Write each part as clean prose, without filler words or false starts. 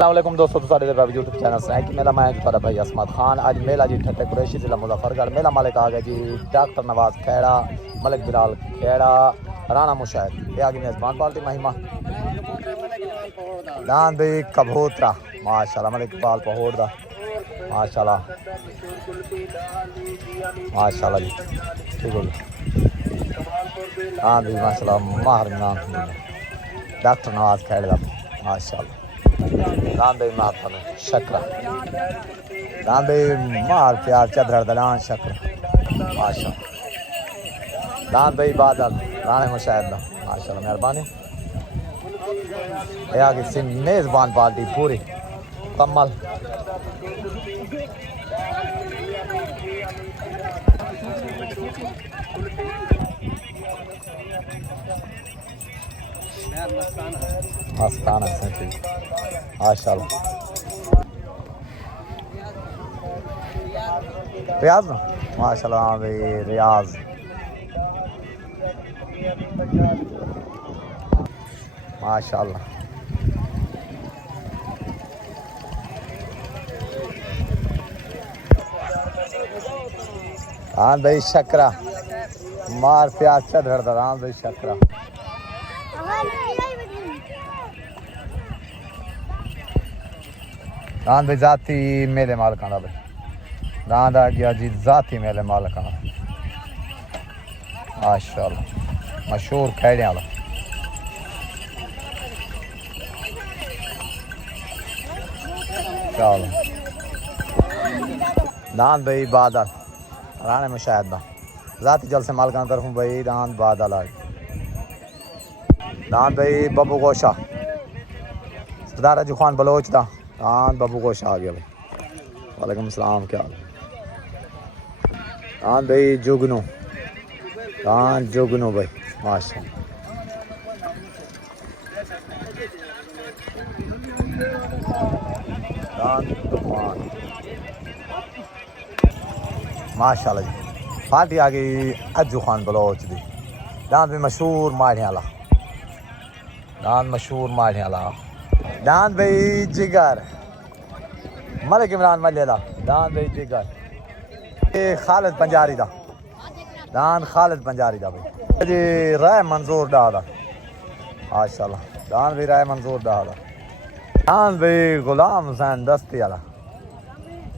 अस्सलामुअलैकुम दोस्तों, तो सारे यूट्यूब चैनल से है कि मेला मैं तुम्हारा भाई असमत खान। आज मेला जी ठट्टे कुरैशी जिला मुजफ्फरगढ़। मेला मालिक आ गया जी डॉक्टर नवाज खेड़ा, मलिक बिलाल खेड़ा, राणा मुशाहिद। ये आगे मेज़बान पार्टी महिमा दान भाई कबूतरा माशाल्लाह, मलिक बिलाल पहोड़ माशाल्लाह माशाल्लाह जी। ठीक हो गया हाँ जी माशाल्लाह। माहर नाम डॉक्टर नवाज खेड़ा माशाल्लाह। दान भाई माता में शकरा दान भाई मार प्यार चदर दलान शकरा माशा दान भाई बादल राणे मुशाहिद माशाल्लाह मेहरबानी। आगे से मेज़बान पार्टी पूरी कमल मस्ताना से ठीक माशाल्लाह। रियाज ना माशाल्लाह भाई रियाज माशाल्लाह। हाँ भाई शकरा मार प्याज चढ़ हाँ भाई शकरा हाँ भाई जाती मेले मालका भाई दांद आ गया जी जाती मेले मालका माशाल्लाह मशहूर खेड़े वाला चलो दांद भाई बादल राणे मुशाहिद जाती जल से मालका तरफ भाई दांद बादल आ दांद भाई बबू गोशा सरदार अजू खान बलोच दा दांद बबू गोशा आ गया भाई। वालेकुम सलाम क्या हाल दांद भाई जुगनू दांद जुगनू भाई माशा माशाल्लाह जी। पार्टी आ गई अज्जू खान बलोच दी दांद भी मशहूर माढ़े वाला दांद मशहूर माढ़े वाला दांद भाई जिगर मलिक इमरान मल्ले दा दांद भाई जिगर ये खालिद पंजारी दा दांद खालिद पंजारी दा भाई जी राय मंजूर डा दा माशाल्लाह दांद भी राय मंजूर डा दा दांद भाई गुलाम हुसैन दस्ती वाला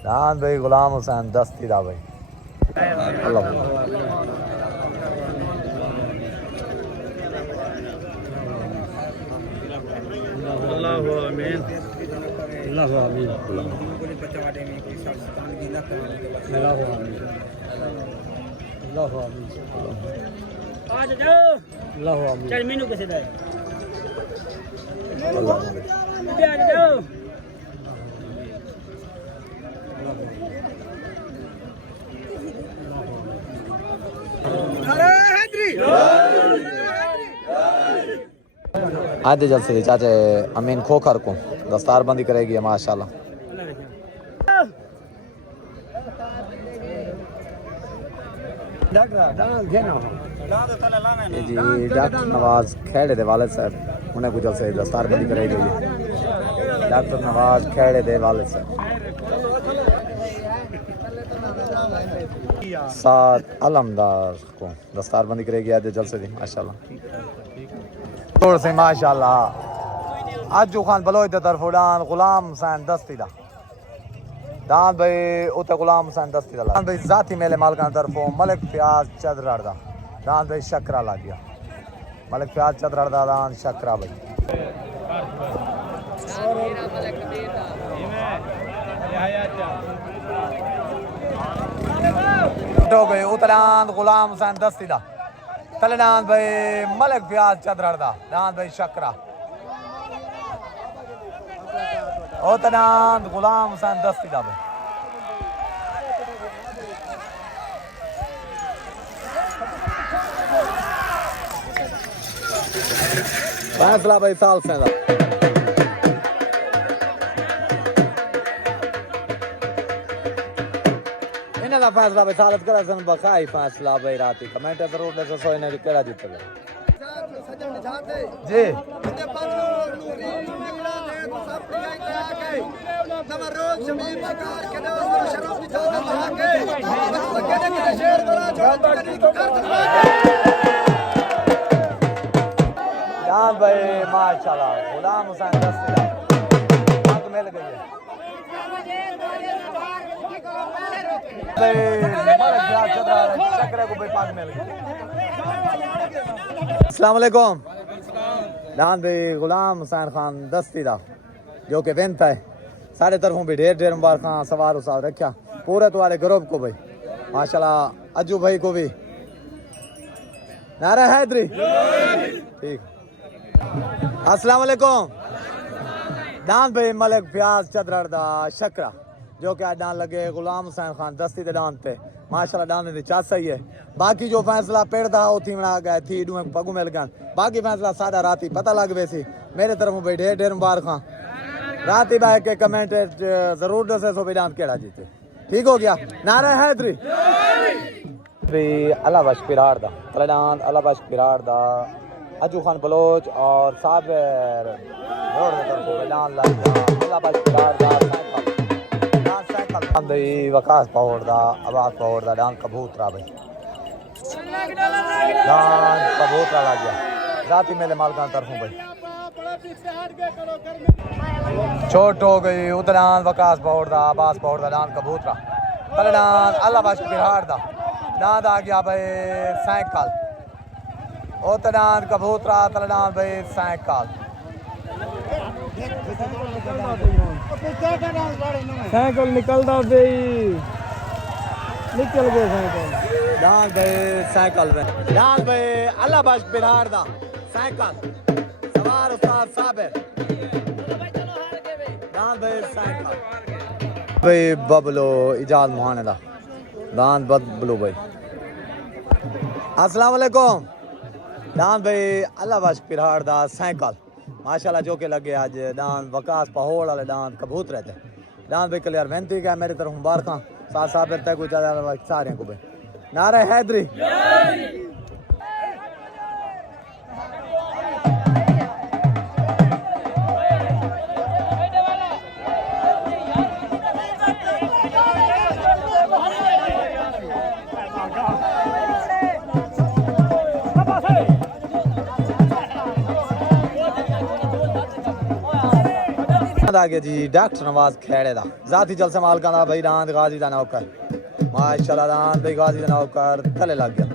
दांद भाई गुलाम हुसैन दस्ती दा भाई अल्लाह आमीन अल्लाह आमीन अल्लाह आमीन आज दो अल्लाह आमीन चल मीनू कैसे दे अल्लाह आज दो अरे हैदरी आधे जल से चाचे अमीन खोखर को दस्तार बंदी करेगी माशाल्लाह। जी डॉक्टर नवाज खेड़े दे वालिद साहब उन्हें कुछ जल से दस्तार बंदी करेगी डॉक्टर नवाज खेड़े दे वालिद साहब साथ अलमदार को दस्तार बंदी करेगी आधे जल से माशाल्लाह तोड़ से माशाल्लाह। अज्जू खान बलोच दे तरफ उड़ान गुलाम हुसैन दस्ती दा दांद भाई उते गुलाम हुसैन दस्ती दा दांद भाई जाती मेले मालका तरफ मलिक प्याज चदरड़ दा दांद भाई शकरा ला गया मलिक प्याज चदरड़ दा दांद शकरा भाई हो गए उतरान गुलाम हुसैन दस्ती दा तलनान भाई मलिक प्याज चदरड़ दा दांद भाई शकरा उतरान गुलाम हुसैन दस्ती दा भाई फैसला भाई साल से इन्हें फैसला भाई सालत करा सन बखाई फैसला भाई राती कमेंट जरूर दे सो इन्हें केड़ा जीत जी जान भाई माशाल्लाह गुलाम हुसैन दस्ती आग मिल गई है भाई मलक प्याज चदरा शकरे को भाई पाग मिल गई। अस्सलाम वालेकुम जान भाई गुलाम हुसैन खान दस्ती दा जो कि विनता है सारे तरफों भी ढेर ढेर मुबारक सवार उसार रखा पूरे तुम्हारे ग्रुप को भाई माशाल्लाह अज्जू भाई को भी नारा हैदरी ठीक। अस्सलाम वालेकुम डांस भाई मलिक प्याज चदरड़ दा शकरा जो कि आज डांस लगे गुलाम हुसैन खान दस्ती दे डांस पे माशाल्लाह डांस दी चाह सही है। बाकी जो फैसला पेड़ था वो थी बना गए थी डूए पगू मिल गए बाकी फैसला सादा राती पता लग वैसी मेरे तरफ भाई ढेर ढेर मुबारक राती भाई के कमेंट जरूर दसे सो भी डांस केड़ा जीते ठीक हो गया नारा हैदरी भी अल्लाह बश पिरार दा डांस अल्लाह बश पिरार दा अजू खान बलोच और साबिर रोड में तरफ डांस लगा अल्लाह बश पिरार दा डांस साइकिल भाई वकास पावर दा आवाज पावर दा डांस कबूतरा भाई डांस कबूतरा लग गया जाती मेरे मालकान तरफों भाई छोट हो गई उतरान वकास पावर दा आवाज पावर दा डांस कबूतरा तलडान अल्लाह बश पिरार दा डांस आ गया भाई साइकिल उतरान कबूतरा तलडान भाई साइकिल साइकिल निकलता भाई निकल गए साइकिल डांस भाई साइकिल में डांस भाई अल्लाह बश बिहार दा साइकिल सवार उस्ताद साबिर डांस भाई साइकिल भाई बबलो इजाज मुहाने दा डांस बबलो भाई। अस्सलाम वालेकुम डांस भाई अल्लाह बश बिहार दा साइकिल माशाल्लाह जो के लगे आज डांस वकास पहोड़ वाले डांस कबूतर थे डांस भाई क्लियर मेहनती का मेरे तरफ मुबारक साथ साबिर तक कुछ सारे को भाई नारा हैदरी आगे जी डॉक्टर नवाज खेड़े दा जाती जलसे मालका दा भाई डांस गाजी दा नौकर माशाल्लाह डांस भाई गाजी दा नौकर थले लग गया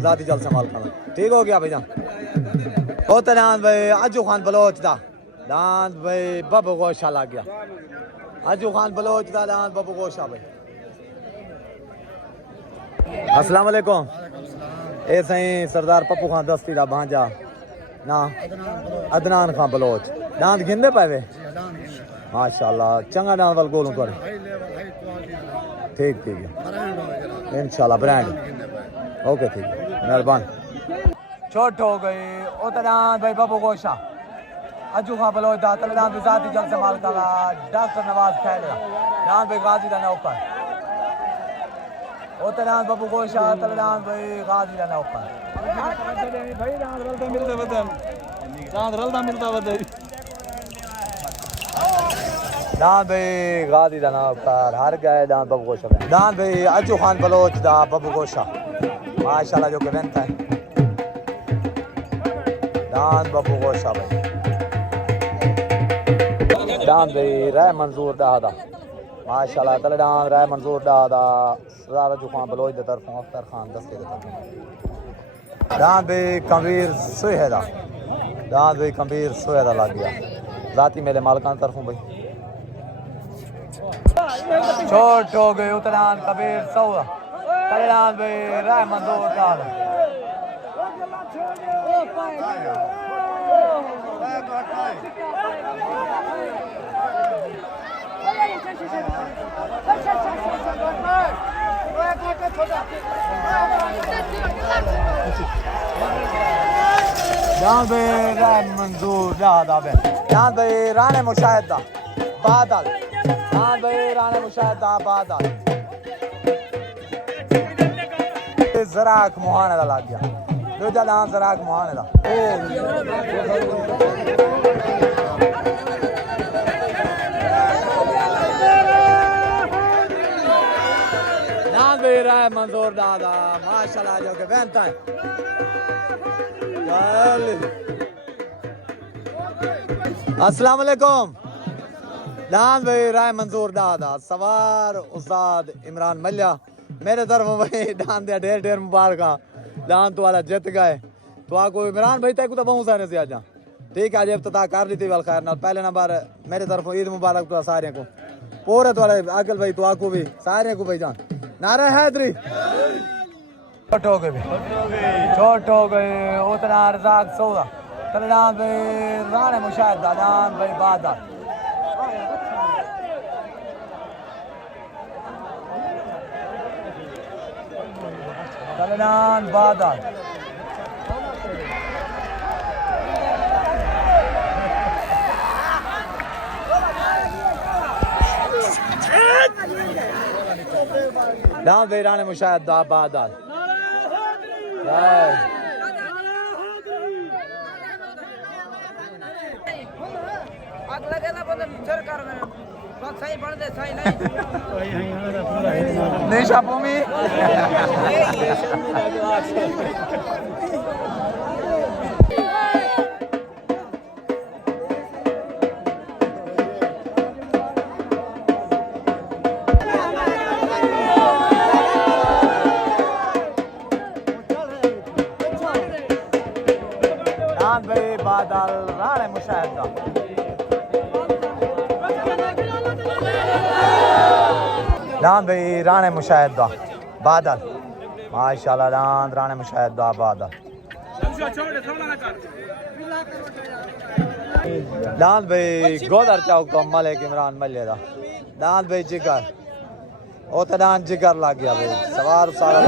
जाती जलसे मालका दा ठीक हो गया भाईजान होते डांस भाई अज्जू खान बलोच दा डांस भाई बब गोशा लग गया अज्जू खान बलोच दा डांस बब गोशा भाई। अस्सलाम वालेकुम ए सही सरदार पप्पू खान दस्ती दा भांजा ना अदनान खान बलोच डांस गिनदे पावे माशाल्लाह चंगा डांस वाल गोलू कर ठीक ठीक है इंशाल्लाह ब्रांड ओके ठीक है मेहरबान छोट हो गई उतरान भाई बाबू गोशा अज्जू खां बलोच दा तलडान दी जाती जल से मालका दा डॉक्टर नवाज खैर डांस भाई गाजी दा नौकर उतरान बाबू गोशा तलडान भाई गाजी दा नौकर भाई डांस रलता मिलता बदन डांस रलता मिलता बदन डांस भाई गाजी दा नौकर हर गए डांस बाबू गोशा डांस भाई अज्जू खान बलोच दा बाबू गोशा माशाल्लाह जो के बनता है डांस बाबू गोशा भाई डांस भाई राय मंजूर दादा माशाल्लाह तले डांस राय मंजूर दादा सरदार अज्जू खान बलोच दे तरफों अख्तर खान दस्ते दे तरफों डांस भाई कबीर सुहेदा डांस भाई कबीर सुहेदा लग गया जाती मेरे मालकान तरफों भाई छोट हो गए उतरान कबीर सौदा तलेडान भाई राय मंजूर दादा डांस भाई राय मंजूर दादा डांस भाई राणे मुशाहिदा बादल डांस भाई राणे मुशाहिदा बादल जराक मुहाने दा लग गया दूजा डांस जराक मुहाने दा राय मंजूर दादा माशाल्लाह जो के बेंता है अस्सलाम वालेकुम दान भाई राय मंजूर दादा सवार उस्ताद इमरान मलिया मेरे तरफ भाई दान दिया ढेर ढेर मुबारक दान तो वाला जीत गए तो आपको इमरान भाई तक तो बहुत सारे से आजा ठीक है आज इफ्तिताह कर ली थी वाल खैर ना पहले नंबर मेरे तरफ ईद मुबारक तो सारे को पूरे तो वाले आकिल भाई तो आपको भी सारे को भाई जान नारा हैदरी छोट हो गए उतना रजाक सौदा कल्याण भाई राणे मुशाहिद दान भाई बादा कल्याण बादा दान भाई राणे मुशाहिद बादा नहीं छापो मी भाई बादल राणे मुशाहिद दान भाई राणे मुशाहिद बादल माशाल्लाह दान राणे मुशाहिद बादल दान भाई गोदर चौक मलिक इमरान मल्ले दा दान भाई जिगर ओ तो दान जिगर लग गया भाई सवार सारा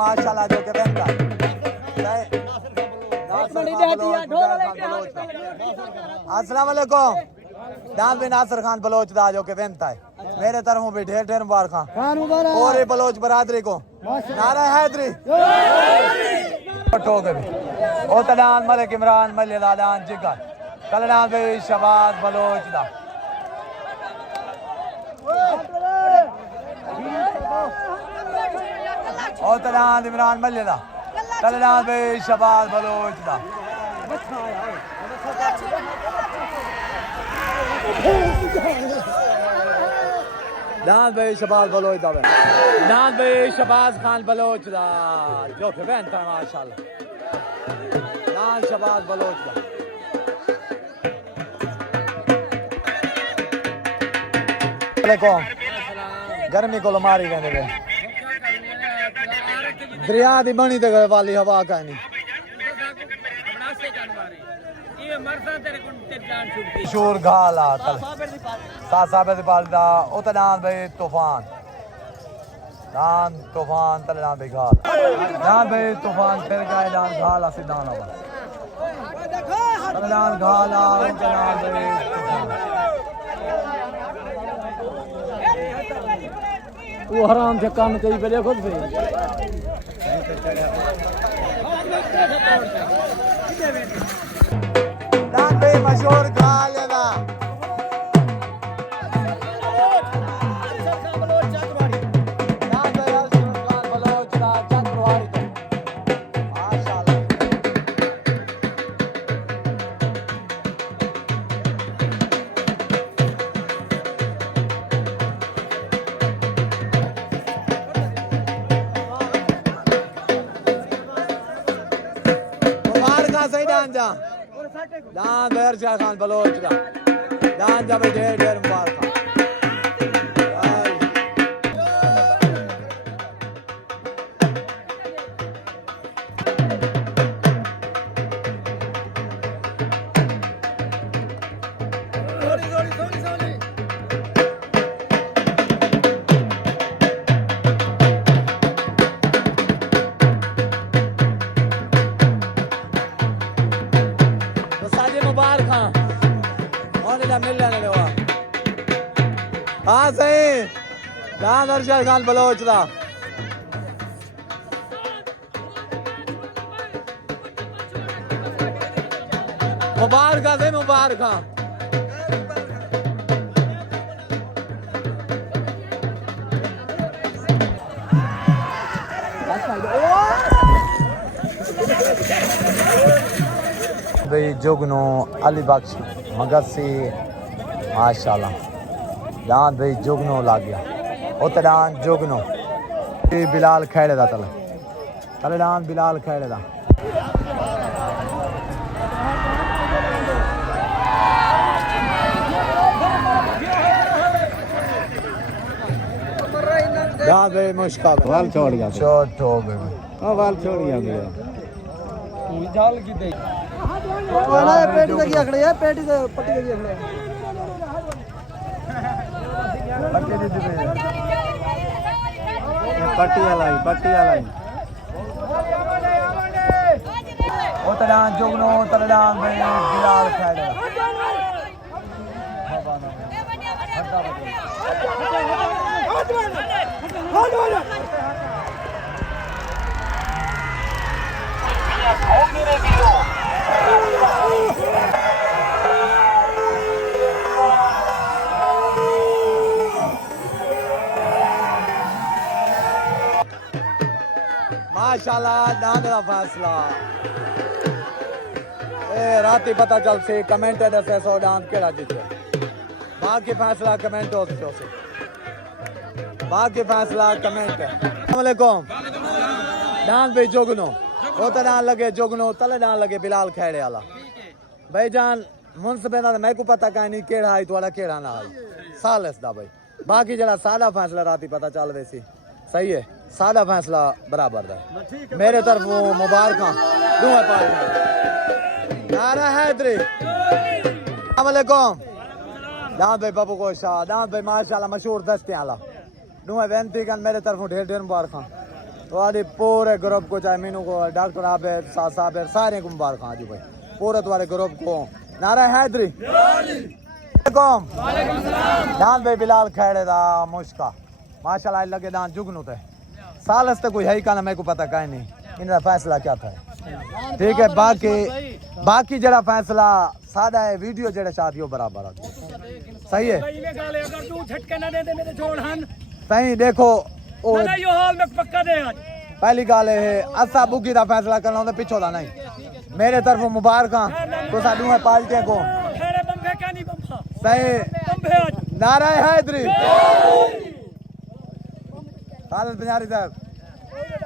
माशाल्लाह जो के बनता अस्सलाम वालेकुम दान भी नासिर खान बलोच दा जो के बनता है मेरे तरफों भी ढेर ढेर मुबारक और ये बलोच बरादरी को नारा हैदरी हो गए ओ तदान मलिक इमरान मलिक दादान जिगर कल्याण भी शबाज बलोच दा और तदान इमरान मलिक दा कल्याण भी शबाज बलोच दा दान भाई शबाज बलोच दा दान भाई शबाज खान बलोच दा जो के बेंता माशाल्लाह दान शबाज बलोच दा वालेकुम गर्मी को मारी कहने पे दरिया दी बनी ते वाली हवा का नहीं शोर गाला सा साबे से पालदा ओ तदान भाई तूफान दान तूफान तदान भाई गाल दान भाई तूफान फिर गए दान गाल आसी दान आवा तदान गाला तदान भाई तूफान वो हराम से काम चाहिए पहले खुद से दान भाई मशहूर गाल है ना दान बैर शाह खान बलोच का दान जब ढेर ढेर मुबारक हाँ सही दांद अरशद खान बलोच दा मुबारक से मुबारक भाई जुगनू अली बख्श मगसी माशाल्लाह दांत भाई जुगनू लग गया उत दांत जुगनू बिलाल खेड़े दा तले तले दांत बिलाल खेड़े दा दांत भाई मुश्का वाल छोड़ गया छोट हो गए हां वाल छोड़ गया जाल की दे पेटी तक अखड़े है पेटी से पट्टी तक अखड़े पट्टी वाला ओ तलान जोगनो तलान में बिलाल खेड़े माशाल्लाह दांत का फैसला राती पता चल से कमेंट दसे सो दांत केड़ा जीते बाकी फैसला कमेंट हो से बाकी फैसला कमेंट अस्सलाम वालेकुम दांत भाई जोगनो वो तो दांत लगे जोगनो तले दांत लगे बिलाल खेड़े वाला भाई जान मुंसबे दा मैं को पता काई नहीं केड़ा आई तुम्हारा केड़ा ना आई सालस दा भाई बाकी जरा सादा फैसला राती पता चल वैसी सही है सादा फैसला बराबर दा मेरे तरफ मुबारक दुआ पाल नारा हैदरी अस्सलाम वालेकुम दांत भाई बाबू को शाह दांत भाई माशाल्लाह मशहूर दस्ते वाला दुआ बेनती कर मेरे तरफ ढेर ढेर मुबारक तुम्हारे पूरे ग्रुप को चाहे मीनू को डॉक्टर आबिद साबिर सारे को मुबारक जी भाई पूरे तुम्हारे ग्रुप को नारा हैदरी दांत भाई बिलाल खेड़े दा मुश्का माशाल्लाह लगे दांत जुगनू थे सालस तो कोई है ही कहना मेरे को पता कहीं नहीं इनका फैसला क्या था ठीक है बाकी जरा फैसला सादा है वीडियो जरा शादी बराबर सही है सही देखो पहली गल है असा बुगी का फैसला करना होता पिछो का नहीं मेरे तरफ मुबारक तो साडू है पार्टियां को सही नारा हैदरी खालिद पंजारी साहब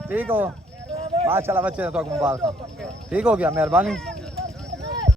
ठीक हो माशाल्लाह बच्चे तो मुबारक ठीक हो गया मेहरबानी